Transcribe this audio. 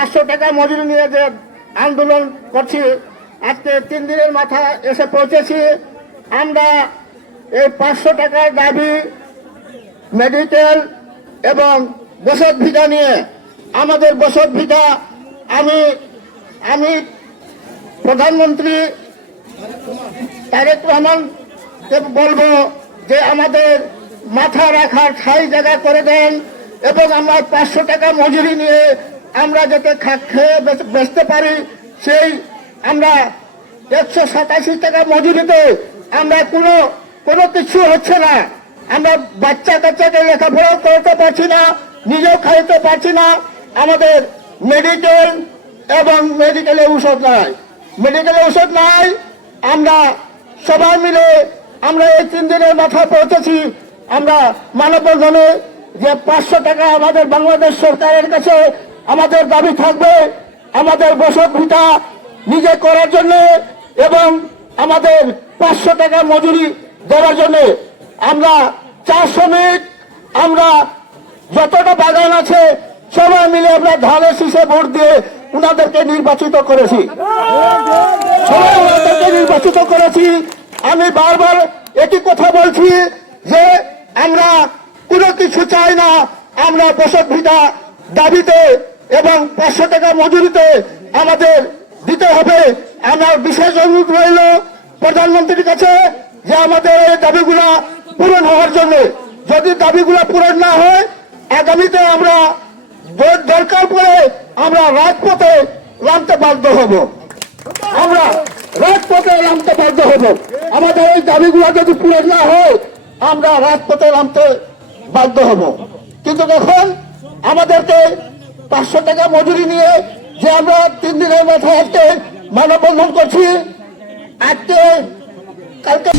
500 টাকা মজুরি নিয়ে যে আন্দোলন করছি, আজকে 3 দিনের মাথায় এসে পৌঁছেছি। আমরা এই 500 টাকার দাবি, মেডিকেল এবং বসত ভিটা নিয়ে, আমাদের বসত ভিটা আমি প্রধানমন্ত্রী তারেক রহমানকে বলবো যে আমাদের মাথা রাখার ঠাই জায়গা করে দেন, এবং আমরা 500 টাকা মজুরি নিয়ে আমরা যাতে খেয়ে বেচতে পারি। সেই আমরা 187 টাকা মজুরিতে আমরা কোনো কিছু হচ্ছে না। আমরা বাচ্চা কাচ্চাকে লেখাপড়া করতে পারছি না, নিজেও খাইতে পারছি না। আমাদের মেডিকেল এবং মেডিকেলে ঔষধ নাই। আমরা সবাই মিলে আমরা এই 3 দিনের মাথায় পৌঁছেছি। আমরা মানববন্ধনে যে 500 টাকা আমাদের বাংলাদেশ সরকারের কাছে আমাদের দাবি থাকবে, আমাদের বসত ভিটা নিজে করার জন্য এবং আমাদের 500 টাকা মজুরি দেওয়ার জন্য। আমরা চা শ্রমিক, আমরা যতটা বাগান আছে সবাই মিলে আমরা ধানের শীষে ভোট দিয়ে উনাদেরকে নির্বাচিত করেছি। আমি বারবার একই কথা বলছি যে আমরা কোনো কিছু চাই না। আমরা বসত ভিটা দাবিতে এবং 500 টাকা মজুরিতে আমাদের দিতে হবে। আমার বিশেষ অনুরোধ রইল প্রধানমন্ত্রীর কাছে যে আমাদের এই দাবিগুলা পূরণ হওয়ার জন্য। যদি দাবিগুলা পূরণ না হয়, আগামীতে আমরা দরকার পড়ে আমরা রাজপথে নামতে বাধ্য হব। আমাদের এই দাবিগুলা যদি পূরণ না হয়, আমরা রাজপথে নামতে বাধ্য হব। কিন্তু এখন আমাদেরকে 500 টাকা মজুরি নিয়ে যে আমরা 3 দিনের মাথায় আজকে মানববন্ধন করছি, আজকে কালকে